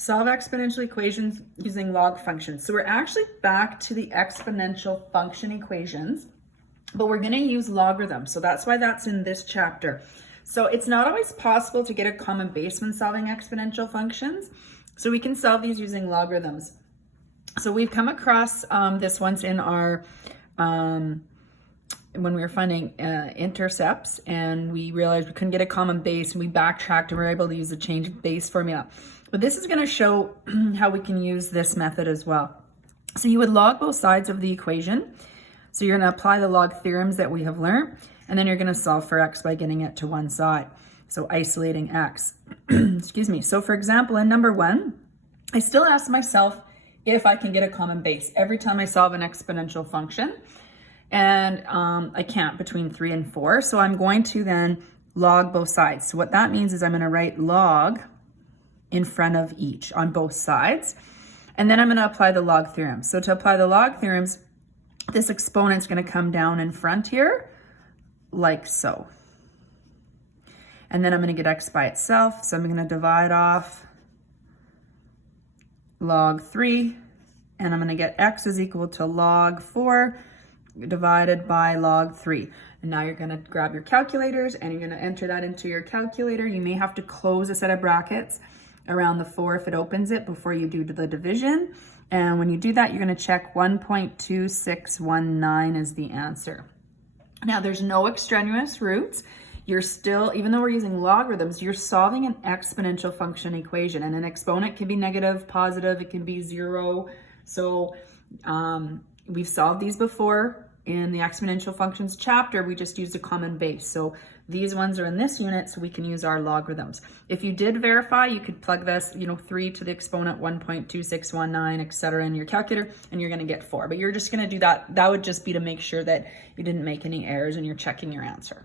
Solve exponential equations using log functions. So we're actually back to the exponential function equations, but we're going to use logarithms. So that's why that's in this chapter. So it's not always possible to get a common base when solving exponential functions. So we can solve these using logarithms. So we've come across this once in our, when we were finding intercepts, and we realized we couldn't get a common base, and we backtracked and we were able to use the change of base formula. But this is going to show how we can use this method as well. So you would log both sides of the equation. So you're going to apply the log theorems that we have learned, and then you're going to solve for x by getting it to one side. So isolating x. Excuse me. So for example, in number 1, I still ask myself if I can get a common base every time I solve an exponential function. And I can't between 3 and 4. So I'm going to then log both sides. So what that means is I'm going to write log in front of each on both sides. And then I'm going to apply the log theorem. So to apply the log theorems, this exponent's going to come down in front here, like so. And then I'm going to get x by itself. So I'm going to divide off log 3, and I'm going to get x is equal to log 4 divided by log 3. And now you're going to grab your calculators and you're going to enter that into your calculator. You may have to close a set of brackets around the 4 if it opens it before you do the division. And when you do that, you're going to check 1.2619 is the answer. Now there's no extraneous roots. You're still, even though we're using logarithms, you're solving an exponential function equation, and an exponent can be negative, positive, it can be 0. So we've solved these before in the exponential functions chapter. We just used a common base. So these ones are in this unit, so we can use our logarithms. If you did verify, you could plug this, 3 to the exponent 1.2619, etc. in your calculator, and you're going to get 4. But you're just going to do that. That would just be to make sure that you didn't make any errors and you're checking your answer.